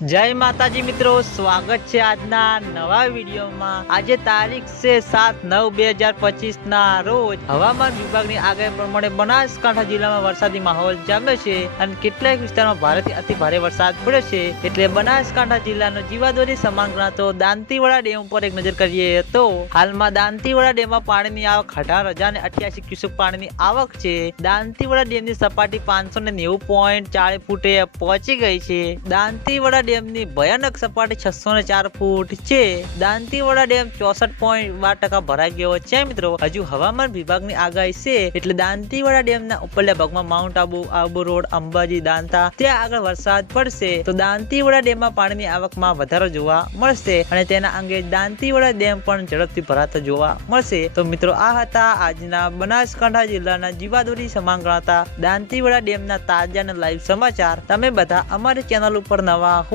જય માતાજી મિત્રો, સ્વાગત છે આજના નવા વિડીયોમાં. આજે તારીખ છે સાત નવ બે હજાર પચીસ ના રોજ હવામાન વિભાગની આગાહી પ્રમાણે બનાસકાંઠા જિલ્લામાં વરસાદી માહોલ જામ્યો છે અને કેટલાક વિસ્તારમાં ભારેથી અતિ ભારે વરસાદ પડ્યો છે. એટલે બનાસકાંઠા જિલ્લાનો જીવાદોરી સમાન ગણાતો દાંતીવાડા ડેમ ઉપર એક નજર કરીએ તો હાલમાં દાંતીવાડા ડેમમાં પાણીની આવક અઢાર હજાર ને અઠ્યાસી ક્યુસેક પાણીની આવક છે. દાંતીવાડા ડેમની સપાટી પાંચસો ને નેવું પોઈન્ટ ચાર ફૂટે પહોંચી ગઈ છે. દાંતીવાડા ડેમની ભયાનક સપાટી છસો ને ચાર ફૂટ છે. દાંતીવાડા ડેમ ચોસઠ પોઈન્ટ બાર ટકા ભરાઈ ગયો છે. મિત્રો, હજુ હવામાન વિભાગની આગાહી છે. એટલે દાંતીવાડા ડેમના ઉપરલા ભાગમાં માઉન્ટ આબુ આબુ રોડ, અંબાજી, દાંતા, ત્યાં આગળ વરસાદ પડશે. તો દાંતીવાડા ડેમમાં પાણીની આવકમાં વધારો જોવા મળશે અને તેના અંગે દાંતીવાડા ડેમ પણ ઝડપથી ભરાતો જોવા મળશે. તો મિત્રો, આ હતા આજના બનાસકાંઠા જિલ્લાના જીવાદોરી સમાન ગણાતા દાંતીવાડા ડેમના તાજા અને લાઈવ સમાચાર. તમે બધા અમારી ચેનલ ઉપર નવા